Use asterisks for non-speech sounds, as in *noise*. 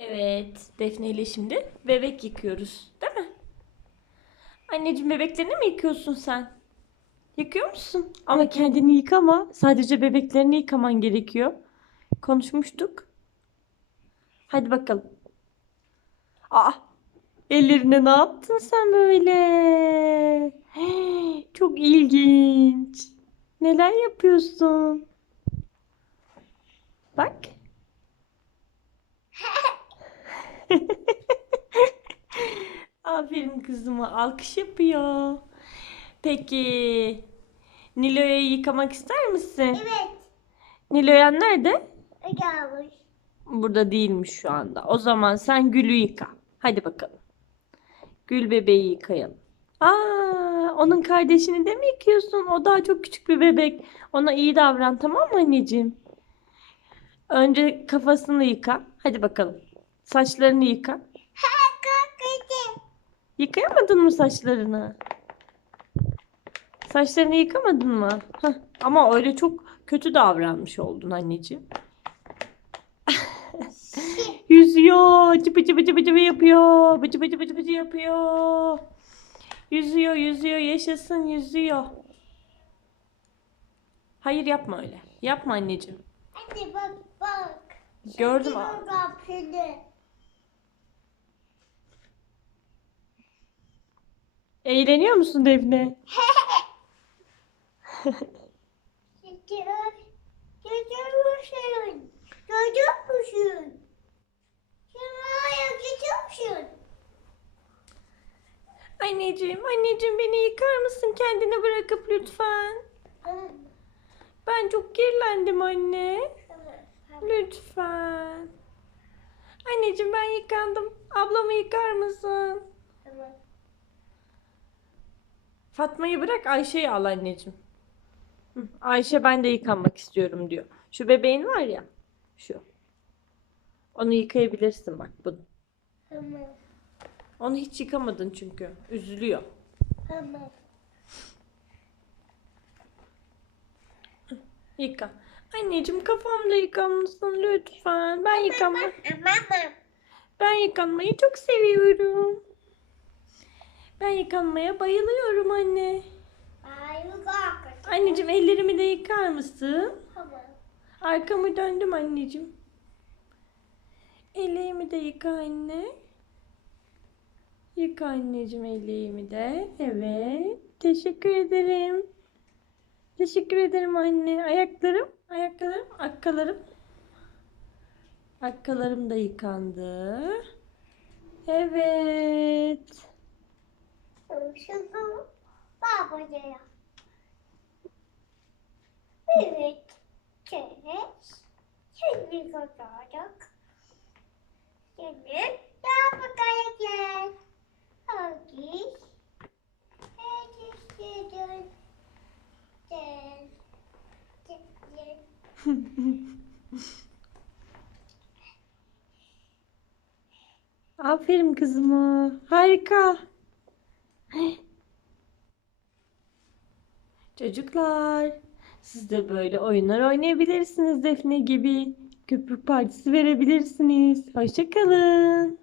Evet, Defne ile şimdi bebek yıkıyoruz, değil mi? Anneciğim bebeklerini mi yıkıyorsun sen? Yıkıyor musun? Ama kendini yıkama. Sadece bebeklerini yıkaman gerekiyor. Konuşmuştuk. Hadi bakalım. Aa, ellerine ne yaptın sen böyle? *gasps* Çok ilginç. Neler yapıyorsun? Bak. *laughs* Aferin kızıma. Alkış yapıyor. Peki. Nilo'yu yıkamak ister misin? Evet. Nilo'yan nerede? Gelmiş. Burada değilmiş şu anda. O zaman sen Gül'ü yıka. Hadi bakalım. Gül bebeği yıkayalım. Aa, onun kardeşini de mi yıkıyorsun? O daha çok küçük bir bebek. Ona iyi davran tamam mı anneciğim? Önce kafasını yıka. Hadi bakalım. Saçlarını yıka. Yıkayamadın mı saçlarını? Saçlarını yıkamadın mı? Hah, ama öyle çok kötü davranmış oldun anneciğim. *laughs* Yüzüyor. Cıbı cıbı cıbı cıbı yapıyor. Bıcı bıcı bıcı bıcı yapıyor. Yüzüyor yüzüyor yaşasın yüzüyor. Hayır yapma öyle. Yapma anneciğim. Hadi bak bak. Gördüm. Şimdi Eğleniyor musun Defne? Gidiyor. Musun? Gidiyor musun? Şuraya gidiyor musun? Anneciğim, anneciğim beni yıkar mısın kendine bırakıp lütfen? Ben çok kirlendim anne. Lütfen. Anneciğim ben yıkandım. Ablamı yıkar mısın? Fatma'yı bırak Ayşe'yi al anneciğim. Hı, Ayşe ben de yıkanmak istiyorum diyor. Şu bebeğin var ya. Şu. Onu yıkayabilirsin bak bunu. Tamam. Onu hiç yıkamadın çünkü. Üzülüyor. Tamam. Yıka. Anneciğim kafamda yıkanmışsın lütfen. Ben yıkanma. Ben yıkanmayı çok seviyorum. Ben yıkanmaya bayılıyorum anne. Anneciğim ellerimi de yıkar mısın? Tamam. Arkamı döndüm anneciğim. Ellerimi de yıka anne. Yıka anneciğim ellerimi de. Evet. Teşekkür ederim. Teşekkür ederim anne. Ayaklarım, ayaklarım, akkalarım. Akkalarım da yıkandı. Evet. Şunu babacaya. Evet. Kes. Şimdi kazanacak. Şimdi daha bakaya gel. Hadi. Hadi. Gel. Gel. Gel. *laughs* Aferin kızıma. Harika. Çocuklar, siz de böyle oyunlar oynayabilirsiniz Defne gibi. Köpük partisi verebilirsiniz. Hoşça kalın.